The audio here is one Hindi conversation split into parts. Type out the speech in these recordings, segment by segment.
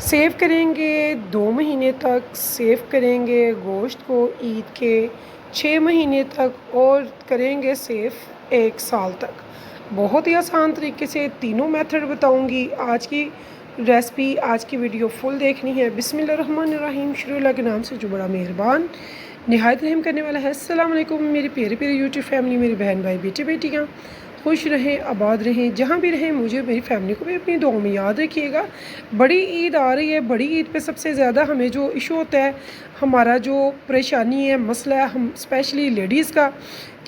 सेव करेंगे 2 महीने तक, सेव करेंगे गोश्त को ईद के 6 महीने तक और करेंगे सेव 1 साल तक। बहुत ही आसान तरीके से तीनों मेथड बताऊंगी। आज की रेसिपी, आज की वीडियो फुल देखनी है। बिस्मिल्लाहिर्रहमानिर्रहीम, शुरू अल्लाह के नाम से जो बड़ा मेहरबान निहायत रहम करने वाला है। अस्सलाम वालेकुम मेरी प्यारे प्यारे यूट्यूब फैमिली, मेरे बहन भाई बेटे बेटियाँ, खुश रहें, आबाद रहें, जहाँ भी रहें। मुझे मेरी फैमिली को भी अपनी दुआओं में याद रखिएगा। बड़ी ईद आ रही है। बड़ी ईद पे सबसे ज़्यादा हमें जो इशू होता है, हमारा जो परेशानी है, मसला है, हम स्पेशली लेडीज़ का,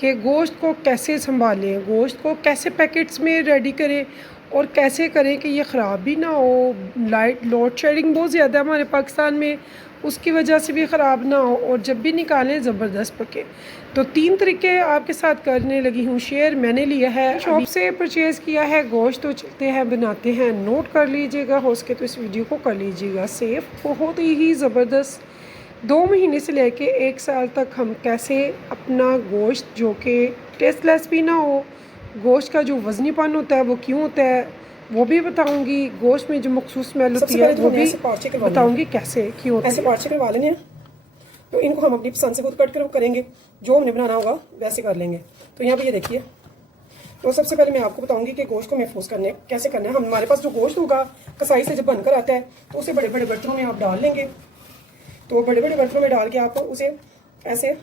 कि गोश्त को कैसे संभालें, गोश्त को कैसे पैकेट्स में रेडी करें और कैसे करें कि ये ख़राब भी ना हो। लाइट लोड शेडिंग बहुत ज़्यादा है हमारे पाकिस्तान में, उसकी वजह से भी ख़राब ना हो और जब भी निकालें ज़बरदस्त पके। तो 3 तरीके आपके साथ करने लगी हूँ शेयर। मैंने लिया है, शॉप से परचेज़ किया है गोश्त। तो चलते हैं, बनाते हैं। नोट कर लीजिएगा, हो सके तो इस वीडियो को कर लीजिएगा सेव। बहुत ही ज़बरदस्त 2 महीने से लेके 1 साल तक हम कैसे अपना गोश्त, जो कि टेस्टलेस भी ना हो, गोश्त का जो वज़नीपन होता है वो क्यों होता है वो भी बताऊंगी। गोश्त में जो मखसूस स्मेल होती है वो भी बताऊंगी कैसे क्यों होता है। ऐसे पार्चे करवा लेने हैं, तो इनको हम अपनी पसंद से खुद कट कर करेंगे। जो हमने बनाना होगा वैसे कर लेंगे। तो यहाँ पे ये देखिए, तो सबसे पहले मैं आपको बताऊंगी कि गोश्त को महफूज करने कैसे करना है। हमारे पास जो गोश्त होगा कसाई से जब बनकर आता है तो उसे बड़े बड़े बर्तनों में आप डाल लेंगे। तो बड़े बड़े बर्तनों में डाल के आप उसे ऐसे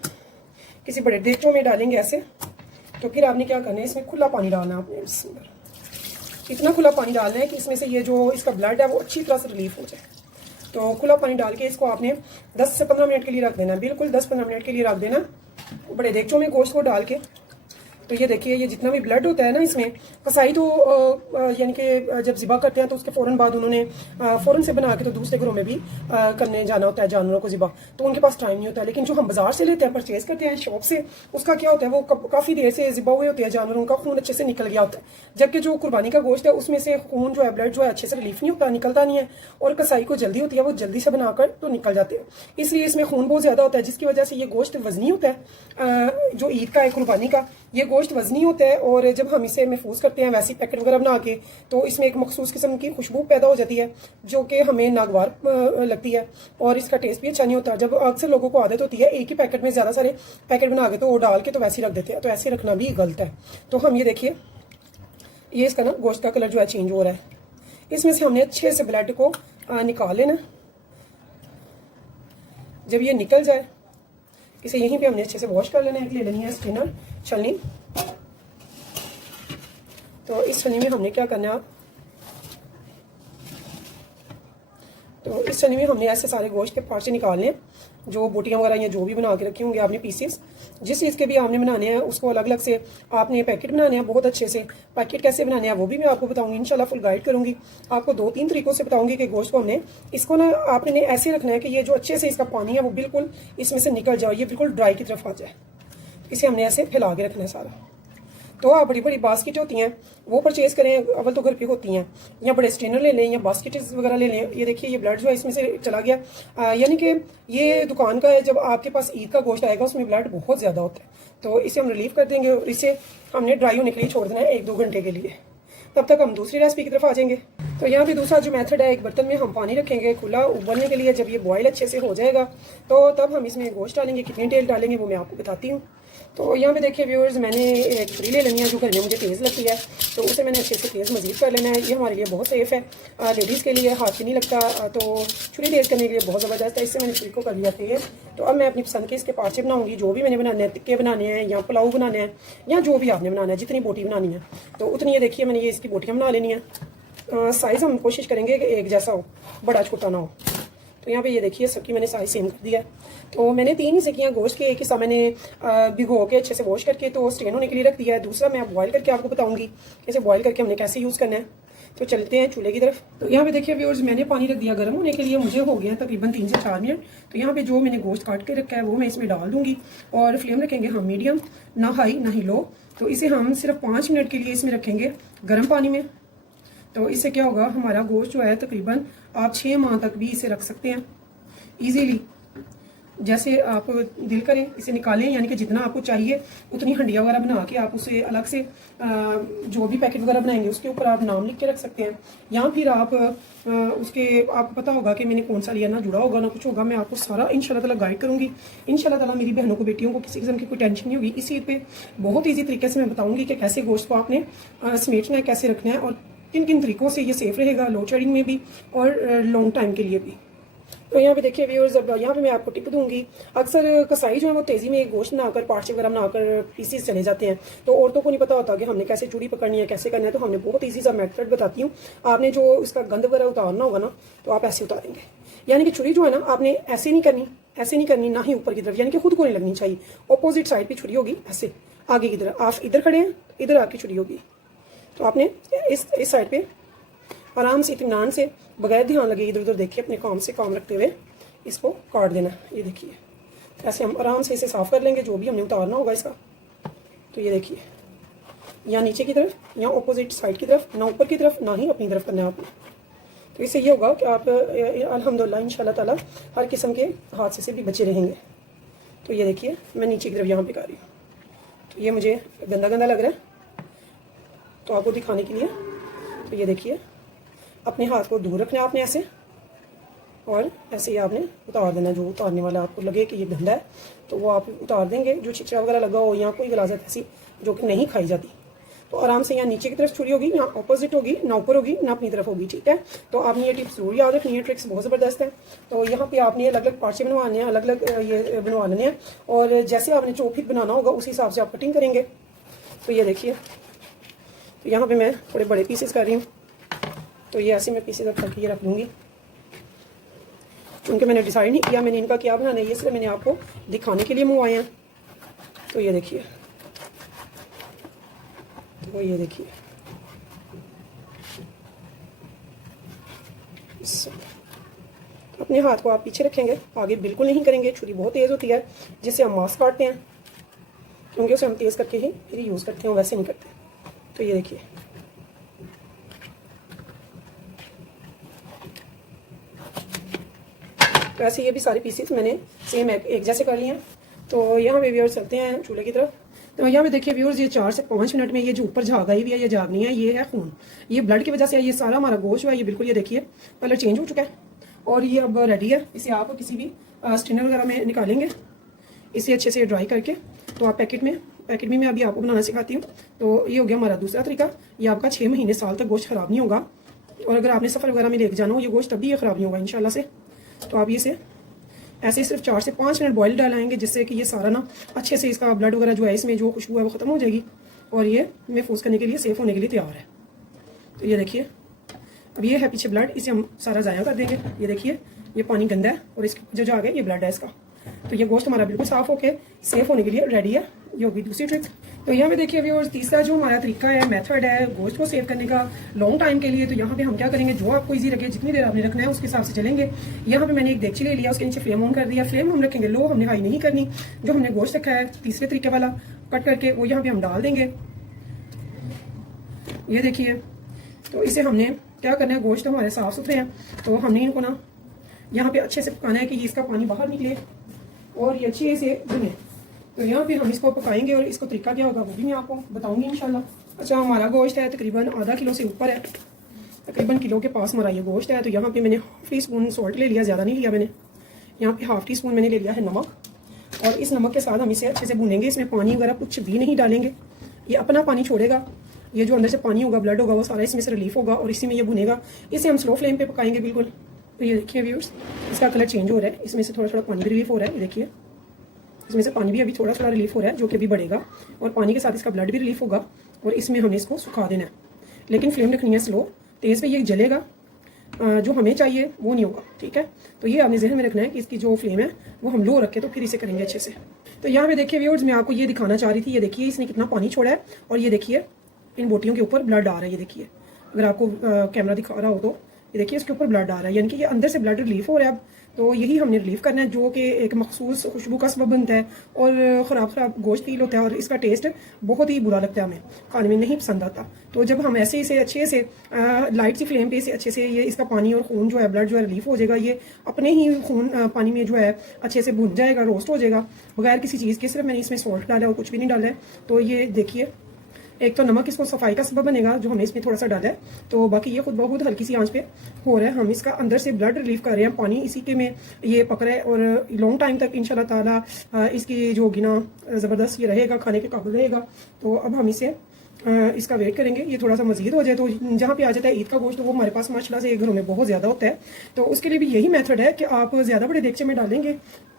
किसी बड़े देगचों में डालेंगे ऐसे। तो फिर आपने क्या करना है, इसमें खुला पानी डालना है। आपने इसके अंदर इतना खुला पानी डालना है कि इसमें से ये जो इसका ब्लड है वो अच्छी तरह से रिलीफ हो जाए। तो खुला पानी डाल के इसको आपने 10 से 15 मिनट के लिए रख देना, बिल्कुल 10-15 मिनट के लिए रख देना बड़े देगचों में गोश्त को डाल के। तो ये देखिए, ये जितना भी ब्लड होता है ना इसमें, कसाई तो यानी कि जब ज़िबा करते हैं तो उसके फ़ौरन बाद उन्होंने फ़ौरन से बना के तो दूसरे घरों में भी करने जाना होता है जानवरों को ज़िबा, तो उनके पास टाइम नहीं होता है। लेकिन जो हम बाज़ार से लेते हैं, परचेज़ करते हैं शॉप से, उसका क्या होता है, वो काफ़ी देर से ज़िबा हुए होते हैं जानवरों का, खून अच्छे से निकल गया होता है। जबकि जो कुर्बानी का गोश्त है उसमें से खून जो है, ब्लड जो है, अच्छे से रिलीफ नहीं होता, निकलता नहीं है। और कसाई को जल्दी होती है, वो जल्दी से बनाकर तो निकल जाते हैं। इसलिए इसमें खून बहुत ज़्यादा होता है, जिसकी वजह से ये गोश्त वज़नी होता है। जो ईद का है, कुर्बानी का, ये गोश्त वज़नी होता है। और जब हम इसे महफूज करते हैं वैसी पैकेट वगैरह बना के, तो इसमें एक मखसूस किस्म की खुशबू पैदा हो जाती है जो कि हमें नागवार लगती है और इसका टेस्ट भी अच्छा नहीं होता। जब अक्सर लोगों को आदत होती है एक ही पैकेट में ज़्यादा सारे पैकेट बना के तो वो डाल के तो वैसे ही रख देते हैं, तो ऐसे रखना भी गलत है। तो हम ये देखिए, ये इसका ना गोश्त का कलर जो है चेंज हो रहा है। इसमें से हमने अच्छे से ब्लड को निकाल लेना। जब ये निकल जाए, इसे यहीं पे हमने अच्छे से वॉश कर लेना है। ले लेनी है स्ट्रेनर, छलनी। तो इस छलनी में हमने क्या करना है, तो इस छलनी में हमने ऐसे सारे गोश्त के पार्चे निकालने हैं, जो बोटियां वगैरह या जो भी बना के रखे होंगे आपने पीसेस, जिस चीज़ के भी आपने बनाने हैं उसको अलग अलग से आपने पैकेट बनाने हैं। बहुत अच्छे से पैकेट कैसे बनाने हैं वो भी मैं आपको बताऊंगी, इंशाल्लाह फुल गाइड करूंगी। आपको 2-3 तरीकों से बताऊंगी कि गोश्त को हमने इसको ना आपने ऐसे रखना है कि ये जो अच्छे से इसका पानी है वो बिल्कुल इसमें से निकल जाए, ये बिल्कुल ड्राई की तरफ आ जाए। इसे हमने ऐसे फैला के रखना है सारा। तो आप बड़ी बड़ी बास्केट होती हैं वो परचेज़ करें, अव्वल तो घर पे होती हैं, या बड़े स्ट्रेनर ले लें या बास्केट वगैरह ले लें। ये देखिए, ये ब्लड जो है इसमें से चला गया, यानी कि ये दुकान का है। जब आपके पास ईद का गोश्त आएगा उसमें ब्लड बहुत ज़्यादा होता है, तो इसे हम रिलीव कर देंगे और इसे हमने ड्राई होने के लिए छोड़ देना है 1-2 घंटे के लिए। तब तक हम दूसरी रेसिपी की तरफ आ जाएंगे। तो यहाँ पे दूसरा जो मेथड है, एक बर्तन में हम पानी रखेंगे खुला उबलने के लिए। जब ये बॉयल अच्छे से हो जाएगा तो तब हम इसमें गोश्त डालेंगे। कितनी तेल डालेंगे वो मैं आपको बताती हूँ। तो यहाँ पे देखिए व्यूअर्स, मैंने एक छुरी ले लेनी है जो घर में मुझे तेज़ लगती है, तो उसे मैंने अच्छे से तेज़ मज़ीद कर लेना है। ये हमारे लिए बहुत सेफ़ है, लेडीज़ के लिए हाथ भी नहीं लगता, तो छुरी तेज़ करने के लिए बहुत ज़बरदस्त है। इससे मैंने छुरी को कर लिया तेज़। तो अब मैं अपनी पसंद के इसके पार्चे बनाऊंगी। जो भी मैंने बनाने हैं, टिक्के बनाने हैं या पुलाव बनाने हैं या जो भी आपने बनाना है, जितनी बोटी बनानी है तो उतनी। ये देखिए, मैंने ये इसकी बोटियाँ बना लेनी है। साइज़ हम कोशिश करेंगे कि एक जैसा हो, बड़ा छोटा ना हो। तो यहाँ पे ये देखिए, सबकी मैंने साइज सेम कर दिया। तो मैंने 3 ही सेकियाँ गोश्त की, एक हिस्सा मैंने भिगो के अच्छे से वॉश करके तो स्ट्रेन होने के लिए रख दिया है। दूसरा मैं बॉयल करके आपको बताऊंगी इसे बॉयल करके हमने कैसे यूज़ करना है। तो चलते हैं चूल्हे की तरफ। तो यहाँ पे देखिए व्यूअर्स, मैंने पानी रख दिया गर्म होने के लिए। मुझे हो गया तकरीबन 3 से 4 मिनट। तो यहाँ पे जो मैंने गोश्त काट के रखा है वो मैं इसमें डाल दूंगी और फ्लेम रखेंगे हम मीडियम, ना हाई ना ही लो। तो इसे हम सिर्फ 5 मिनट के लिए इसमें रखेंगे गर्म पानी में। तो इससे क्या होगा, हमारा गोश्त जो है तकरीबन आप 6 माह तक भी इसे रख सकते हैं ईजीली। जैसे आप दिल करें इसे निकालें, यानी कि जितना आपको चाहिए उतनी हंडिया वगैरह बना के आप उसे अलग से जो भी पैकेट वगैरह बनाएंगे उसके ऊपर आप नाम लिख के रख सकते हैं। या फिर आप उसके आपको पता होगा कि मैंने कौन सा लिया, ना जुड़ा होगा ना कुछ होगा, मैं आपको सारा इंशाल्लाह ताला गाइड करूँगी। इंशाल्लाह ताला मेरी बहनों को, बेटियों को किसी किस्म की कोई टेंशन नहीं होगी। इसी पे बहुत ईजी तरीके से मैं बताऊँगी कि कैसे गोश्त को आपने समेटना है, कैसे रखना है और किन किन तरीक़ों से ये सेफ़ रहेगा लोड शेडिंग में भी और लॉन्ग टाइम के लिए भी। तो यहाँ पे देखिए व्यूअर्स, अब यहाँ पे मैं आपको टिप दूंगी। अक्सर कसाई जो है वो तेज़ी में गोश्त बनाकर, पार्चे वगैरह बनाकर पीसीस चले जाते हैं। तो औरतों को नहीं पता होता कि हमने कैसे चूड़ी पकड़नी है, कैसे करना है। तो हमने बहुत ईजी सा मेथड बताती हूँ। आपने जो इसका गंद वगैरह उतारना होगा ना, तो आप ऐसे उतारेंगे। यानी कि छुरी जो है ना, आपने ऐसे नहीं करनी, ऐसे नहीं करनी, ना ही ऊपर की तरफ, यानी कि खुद को नहीं लगनी चाहिए। अपोजिट साइड पर छुरी होगी, ऐसे आगे की तरफ। आप इधर खड़े हैं, इधर आपकी छुरी होगी, तो आपने इस साइड पर आराम से, इत्मीनान से, बगैर ध्यान लगे, इधर उधर देखिए, अपने काम से काम रखते हुए इसको काट देना। ये देखिए, ऐसे हम आराम से इसे साफ़ कर लेंगे, जो भी हमने उतारना होगा इसका। तो ये देखिए, या नीचे की तरफ, या ऑपोजिट साइड की तरफ, ना ऊपर की तरफ, ना ही अपनी तरफ करना है आपने। तो इससे ये होगा कि आप अल्हम्दुलिल्लाह इंशाल्लाह ताला हर किस्म के हादसे से भी बचे रहेंगे। तो ये देखिए, मैं नीचे की तरफ यहाँ पे कर रही हूँ। तो ये मुझे गंदा गंदा लग रहा है, तो आपको दिखाने के लिए। तो ये देखिए, अपने हाथ को दूर रखना है आपने ऐसे, और ऐसे ही आपने उतार देना। जो उतारने वाला आपको लगे कि ये गंदा है, तो वो आप उतार देंगे। जो छिछरा वगैरह लगा हो, या कोई गलाजत ऐसी जो कि नहीं खाई जाती, तो आराम से यहाँ नीचे की तरफ छुरी होगी, यहाँ ऑपोजिट होगी, ना ऊपर होगी ना अपनी तरफ होगी। ठीक है, तो आपने ये टिप्स जरूर याद रखनी है। ट्रिक्स बहुत ज़बरदस्त है। तो यहाँ पे आपने अलग अलग पार्चे बनवाने हैं, अलग अलग ये बनवा लेने हैं, और जैसे आपने चौफिट बनाना होगा उसी हिसाब से आप कटिंग करेंगे। तो ये देखिए, तो यहाँ पर मैं थोड़े बड़े पीसेस कर रही हूँ। तो ये ऐसे मैं पीसेस करके ये रख दूँगी, क्योंकि मैंने डिसाइड नहीं किया मैंने इनका क्या बनाना है, ये इसलिए मैंने आपको दिखाने के लिए मंगवाए हैं। तो ये देखिए, तो ये देखिए, अपने हाथ को आप पीछे रखेंगे, आगे बिल्कुल नहीं करेंगे। छुरी बहुत तेज़ होती है, जिससे हम मांस काटते हैं, क्योंकि उसे हम तेज़ करके ही फिर यूज़ करते हैं, वैसे नहीं करते। तो ये देखिए, तो ऐसे ये भी सारे पीसेस मैंने सेम एक जैसे कर लिए हैं। तो यहाँ पे व्यूअर्स चलते हैं चूल्हे की तरफ। तो यहाँ पे देखिए व्यूअर्स, ये 4 से 5 मिनट में ये जो ऊपर झाग आई हुई है, ये झाग नहीं है, ये है खून। ये ब्लड की वजह से ये सारा हमारा गोश्त है, ये बिल्कुल, ये देखिए कलर चेंज हो चुका है, और ये अब रेडी है। इसे आप किसी भी स्ट्रेनर वगैरह में निकालेंगे, इसे अच्छे से ड्राई करके। तो आप पैकेट में मैं अभी आपको बनाना सिखाती हूँ। तो ये हो गया हमारा दूसरा तरीका। ये आपका 6 महीने साल तक गोश्त ख़राब नहीं होगा, और अगर आपने सफ़र वगैरह में लेके जाना हो ये गोश्त, तभी ये ख़राब नहीं होगा इंशाल्लाह से। तो आप इसे ऐसे सिर्फ 4 से 5 मिनट बॉईल डालाएंगे, जिससे कि ये सारा ना अच्छे से इसका ब्लड वगैरह जो है, इसमें जो खुशबू है वो ख़त्म हो जाएगी, और ये महफूज करने के लिए, सेफ़ होने के लिए तैयार है। तो ये देखिए, अब ये है पीछे ब्लड, इसे हम सारा ज़ाया कर देंगे। ये देखिए, ये पानी गंदा है, और इसके जो आगे ये ब्लड है इसका। तो ये गोश्त हमारा बिल्कुल साफ़ होके सेफ़ होने के लिए रेडी है। ये होगी दूसरी ट्रिक। तो यहाँ पे देखिए व्यूअर्स, तीसरा जो हमारा तरीका है, मेथड है गोश्त को सेव करने का लॉन्ग टाइम के लिए। तो यहाँ पे हम क्या करेंगे, जो आपको इजी लगे, जितनी देर आपने रखना है उसके हिसाब से चलेंगे। यहाँ पे मैंने एक देगची ले लिया, उसके नीचे फ्लेम ऑन कर दिया। फ्लेम हम रखेंगे लो, हमने हाई नहीं करनी। जो हमने गोश्त रखा है तीसरे तरीके वाला कट करके, वो यहाँ पे हम डाल देंगे। ये देखिए, तो इसे हमने क्या करना है, गोश्त हमारे साफ सुथरे हैं, तो हमने इनको ना यहाँ पे अच्छे से पकाना है कि इसका पानी बाहर निकले और ये अच्छे से भुने। तो यहाँ पे हम इसको पकाएंगे, और इसको तरीका क्या होगा वो भी मैं आपको बताऊंगी इंशाल्लाह। अच्छा, हमारा गोश्त है तकरीबन आधा किलो से ऊपर है, तकरीबन किलो के पास हमारा ये गोश्त है। तो यहाँ पे मैंने हाफ टी स्पून सॉल्ट ले लिया, ज़्यादा नहीं लिया मैंने। यहाँ पे हाफ टी स्पून मैंने ले लिया है नमक, और इस नमक के साथ हम इसे अच्छे से भूनेंगे। इसमें पानी वगैरह कुछ भी नहीं डालेंगे, ये अपना पानी छोड़ेगा। ये जो अंदर से पानी होगा, ब्लड होगा, वो सारा इसमें से रिलीफ होगा, और इसी में ये भुनेगा। इसे हम स्लो फ्लेम पे पकाएंगे बिल्कुल। तो ये देखिए व्यूअर्स, इसका कलर चेंज हो रहा है, इसमें से थोड़ा थोड़ा पानी भी रिलीफ हो रहा है। ये देखिए, इसमें से पानी भी अभी थोड़ा थोड़ा रिलीफ हो रहा है, जो कि अभी बढ़ेगा, और पानी के साथ इसका ब्लड भी रिलीफ होगा। और इसमें हमने इसको सुखा देना है, लेकिन फ्लेम रखनी है स्लो। तेज़ पे ये जलेगा, जो हमें चाहिए वो नहीं होगा। ठीक है, तो ये आपने जहन में रखना है कि इसकी जो फ्लेम है वो हम लो रखें, तो फिर इसे करेंगे अच्छे से। तो यहाँ पे देखिए व्यूअर्स, मैं आपको ये दिखाना चाह रही थी। ये देखिए, इसने कितना पानी छोड़ा है, और ये देखिए इन बोटियों के ऊपर ब्लड आ रहा है। ये देखिए, अगर आपको कैमरा दिखा रहा हो तो ये देखिए, इसके ऊपर ब्लड आ रहा है, यानी कि ये अंदर से ब्लड रिलीफ हो रहा है अब। तो यही हमने रिलीव करना है, जो कि एक मखसूस खुशबू का सबब बनता है और ख़राब गोश्त फील होता है और इसका टेस्ट बहुत ही बुरा लगता है, हमें खाने में नहीं पसंद आता। तो जब हम ऐसे इसे अच्छे से लाइट सी फ्लेम पे इसे अच्छे से ये इसका पानी और खून जो है, ब्लड जो है रिलीफ हो जाएगा, ये अपने ही खून पानी में जो है अच्छे से भुन जाएगा, रोस्ट हो जाएगा बगैर किसी चीज़ के। सिर्फ मैंने इसमें सॉल्ट डाला और कुछ भी नहीं डाला है। तो ये देखिए, एक तो नमक इसको सफाई का सबब बनेगा जो हमने इसमें थोड़ा सा डाला है, तो बाकी ये खुद ब खुद हल्की सी आंच पे हो रहा है। हम इसका अंदर से ब्लड रिलीव कर रहे हैं, पानी इसी के में ये पक रहा है और लॉन्ग टाइम तक इंशाल्लाह ताला इसकी जो होगी ना ज़बरदस्त ये रहेगा, खाने के काबिल रहेगा। तो अब हम इसे इसका वेट करेंगे, ये थोड़ा सा मजीद हो जाए। तो जहाँ पे आ जाता है ईद का गोश्त, तो वो हमारे पास माशाल्लाह से घरों में बहुत ज़्यादा होता है। तो उसके लिए भी यही मेथड है कि आप ज़्यादा बड़े देगचे में डालेंगे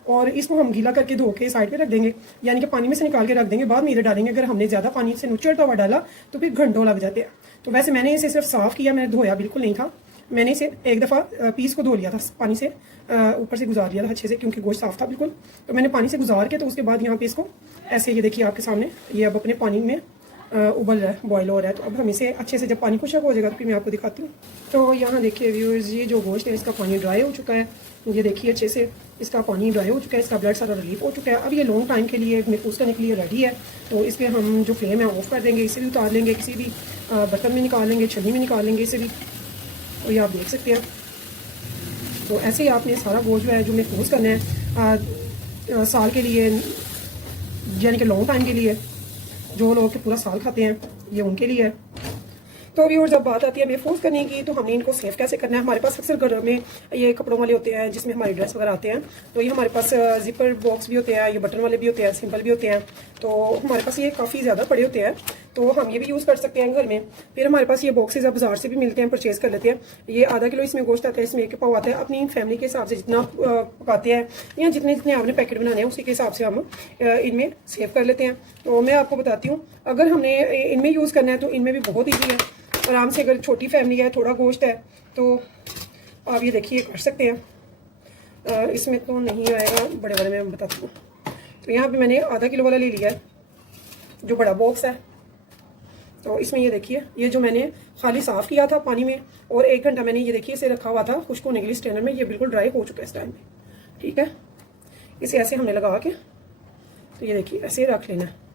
और इसको हम गीला करके धो के साइड पे रख देंगे, यानी कि पानी में से निकाल के रख देंगे, बाद में इधर डालेंगे। अगर हमने ज़्यादा पानी से नुचड़ता हुआ डाला तो फिर घंटों लग जाते हैं। तो वैसे मैंने इसे सिर्फ साफ़ किया, मैंने धोया बिल्कुल नहीं था। मैंने इसे एक दफ़ा पीस को धो लिया था, पानी से ऊपर से गुजार लिया था अच्छे से, क्योंकि गोश्त साफ़ था बिल्कुल। तो मैंने पानी से गुजार के तो उसके बाद यहाँ पे इसको ऐसे, ये देखिए आपके सामने, ये अब अपने पानी में उबल रहा है, बॉयल हो रहा है। तो अब हम इसे अच्छे से, जब पानी खुशक हो जाएगा तो फिर मैं आपको दिखाती हूँ। तो यहाँ देखिए व्यूअर्स, ये जो गोश्त है इसका पानी ड्राई हो चुका है। ये देखिए अच्छे से इसका पानी ड्राई हो चुका है, इसका ब्लड सारा रिलीफ हो चुका है। अब ये लॉन्ग टाइम के लिए महफूज करने के लिए रेडी है। तो इस पर हम जो फ्लेम है ऑफ कर देंगे, इसे भी उतार लेंगे, किसी भी बर्तन में निकाल लेंगे, छन्नी में निकाल लेंगे इसे भी। तो ये आप देख सकते हैं। तो ऐसे ही आपने सारा गोश्त जो है जो महफूज करना है साल के लिए, यानी कि लॉन्ग टाइम के लिए, जो लोग पूरा साल खाते हैं ये उनके लिए है। तो अभी और जब बात आती है महफूज करने की, तो हमने इनको सेव कैसे करना है। हमारे पास अक्सर घरों में ये कपड़ों वाले होते हैं जिसमें हमारे ड्रेस वगैरह आते हैं। तो ये हमारे पास जिपर बॉक्स भी होते हैं, ये बटन वाले भी होते हैं, सिंपल भी होते हैं। तो हमारे पास ये काफ़ी ज़्यादा पड़े होते हैं, तो हम ये भी यूज़ कर सकते हैं घर में। फिर हमारे पास ये बॉक्सेज अब बाजार से भी मिलते हैं, परचेज कर लेते हैं। ये आधा किलो इसमें गोश्त आता है, इसमें 1 पाव आता है। अपनी फैमिली के हिसाब से जितना पकाते हैं या जितने जितने आपने पैकेट बनाने हैं उसी के हिसाब से हम इनमें सेव कर लेते हैं। तो मैं आपको बताती हूँ, अगर हमने इनमें यूज़ करना है तो इनमें भी बहुत ईजी है, आराम से। अगर छोटी फैमिली है, थोड़ा गोश्त है, तो आप ये देखिए कर सकते हैं। इसमें तो नहीं आएगा, बड़े वाले में बताती हूँ। तो यहाँ पे मैंने आधा किलो वाला ले लिया है, जो बड़ा बॉक्स है। तो इसमें ये देखिए, ये जो मैंने खाली साफ़ किया था पानी में और 1 घंटा मैंने ये देखिए इसे रखा हुआ था खुश्क होने के लिए स्ट्रेनर में। ये बिल्कुल ड्राई हो चुका है इस टाइम पे, ठीक है। इसे ऐसे हमने लगा के, तो ये देखिए ऐसे रख लेना है।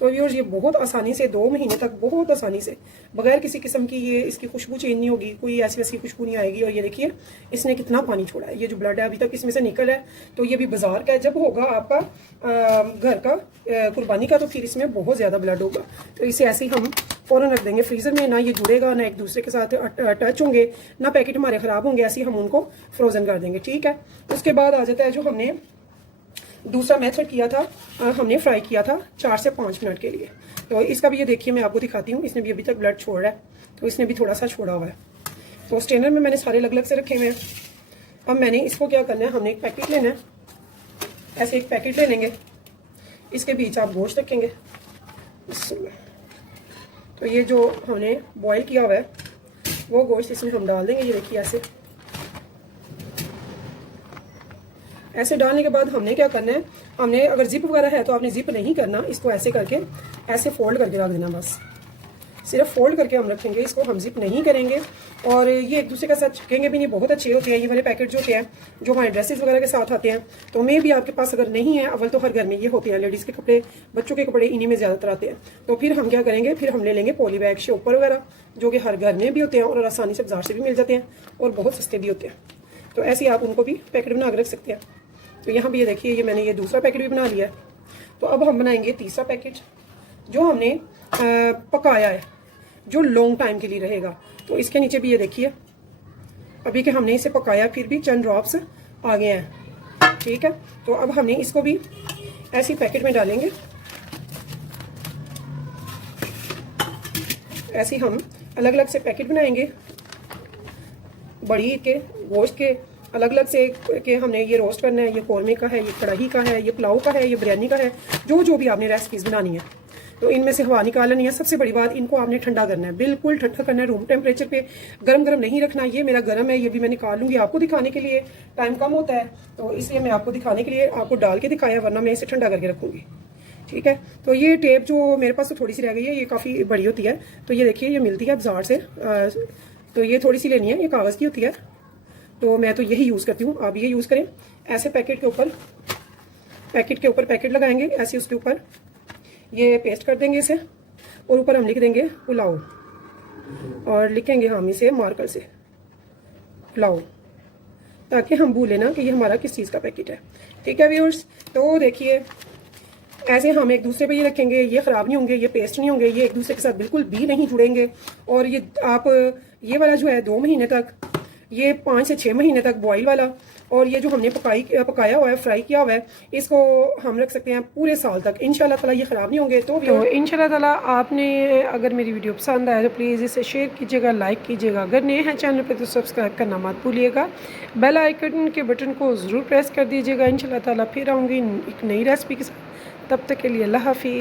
तो व्यूअर्स, ये बहुत आसानी से 2 महीने तक बहुत आसानी से, बगैर किसी किस्म की ये इसकी खुशबू चेंज नहीं होगी, कोई ऐसी वैसी खुशबू नहीं आएगी। और ये देखिए इसने कितना पानी छोड़ा है, ये जो ब्लड है अभी तक इसमें से निकल है। तो ये भी बाजार का है, जब होगा आपका घर का कुर्बानी का, तो फिर इसमें बहुत ज़्यादा ब्लड होगा। तो इसे ऐसे ही हम फ़ौरन रख देंगे फ्रीज़र में, ना ये जुड़ेगा, ना एक दूसरे के साथ टच होंगे, ना पैकेट हमारे ख़राब होंगे। ऐसे ही हम उनको फ्रोज़न कर देंगे, ठीक है। उसके बाद आ जाता है जो हमने दूसरा मेथड किया था, हमने फ्राई किया था 4 से 5 मिनट के लिए। तो इसका भी ये देखिए मैं आपको दिखाती हूँ। इसने भी अभी तक ब्लड छोड़ रहा है, तो इसने भी थोड़ा सा छोड़ा हुआ है। तो स्ट्रेनर में मैंने सारे अलग अलग से रखे हुए हैं। अब मैंने इसको क्या करना है, हमने एक पैकेट लेना है, ऐसे एक पैकेट ले लेंगे, इसके बीच आप गोश्त रखेंगे। तो ये जो हमने बॉयल किया हुआ है वो गोश्त इसमें हम डाल देंगे। ये देखिए ऐसे डालने के बाद हमने क्या करना है, हमने अगर जिप वगैरह है तो आपने जिप नहीं करना, इसको ऐसे करके ऐसे फोल्ड करके रख देना, बस सिर्फ फोल्ड करके हम रखेंगे इसको, हम जिप नहीं करेंगे। और ये एक दूसरे के साथ चिपकेंगे भी नहीं, बहुत अच्छे होते हैं ये वाले पैकेट जो होते हैं, जो हमारे ड्रेसेस वगैरह के साथ आते हैं। तो मे भी आपके पास अगर नहीं है, अव्वल तो हर घर में ये होते हैं, लेडीज़ के कपड़े, बच्चों के कपड़े इन्हीं में ज़्यादातर आते हैं। तो फिर हम क्या करेंगे, फिर हम ले लेंगे पॉली बैग, शॉपर वगैरह, जो कि हर घर में भी होते हैं और आसानी से बाजार से भी मिल जाते हैं और बहुत सस्ते भी होते हैं। तो ऐसे ही आप उनको भी पैकेट बना कर रख सकते हैं। तो यहाँ भी ये देखिए, ये मैंने ये दूसरा पैकेट भी बना लिया है। तो अब हम बनाएंगे तीसरा पैकेट, जो हमने पकाया है, जो लॉन्ग टाइम के लिए रहेगा। तो इसके नीचे भी ये देखिए, अभी के हमने इसे पकाया फिर भी चंद ड्रॉप्स आ गए हैं, ठीक है। तो अब हमने इसको भी ऐसी पैकेट में डालेंगे। ऐसे हम अलग अलग से पैकेट बनाएंगे, बड़ी के गोश्त के अलग अलग से कि हमने ये रोस्ट करना है, ये कौरमे का है, ये कढ़ाई का है, ये पुलाव का है, ये बिरयानी का है, जो भी आपने रेसिपीज़ बनानी है। तो इनमें से हवा निकालनी है। सबसे बड़ी बात, इनको आपने ठंडा करना है, बिल्कुल ठंडा करना है, रूम टेम्परेचर पे, गरम गरम नहीं रखना। ये मेरा गरम है, ये भी मैं निकाल लूँगी आपको दिखाने के लिए, टाइम कम होता है तो इसलिए मैं आपको दिखाने के लिए आपको डाल के दिखाया, वरना मैं इसे ठंडा करके रखूँगी, ठीक है। तो ये टेप जो मेरे पास तो थोड़ी सी रह गई है, ये काफ़ी बड़ी होती है। तो ये देखिए, ये मिलती है बाजार से, तो ये थोड़ी सी लेनी है, ये कागज़ की होती है। तो मैं तो यही यूज़ करती हूँ, आप ये यूज़ करें। ऐसे पैकेट के ऊपर पैकेट लगाएंगे, ऐसे उसके ऊपर ये पेस्ट कर देंगे इसे, और ऊपर हम लिख देंगे पुलाव, और लिखेंगे हम इसे मार्कर से पुलाव, ताकि हम भूलें ना कि ये हमारा किस चीज़ का पैकेट है। ठीक है व्यूअर्स, तो देखिए ऐसे हम एक दूसरे पे ये रखेंगे, ये ख़राब नहीं होंगे, ये पेस्ट नहीं होंगे, ये एक दूसरे के साथ बिल्कुल भी नहीं जुड़ेंगे। और ये आप ये वाला जो है 2 महीने तक, ये 5 से 6 महीने तक बॉयल वाला, और ये जो हमने पकाया हुआ है, फ्राई किया हुआ है, इसको हम रख सकते हैं पूरे साल तक इंशाल्लाह ताला, ये ख़राब नहीं होंगे। तो इंशाल्लाह ताला आपने अगर मेरी वीडियो पसंद आए तो प्लीज़ इसे शेयर कीजिएगा, लाइक कीजिएगा। अगर नए हैं चैनल पर तो सब्सक्राइब करना मत भूलिएगा। बेल आइकन के बटन को ज़रूर प्रेस कर दीजिएगा। इंशाल्लाह ताला फिर आऊँगी एक नई रेसिपी के साथ। तब तक के लिए अल्लाह हाफिज़।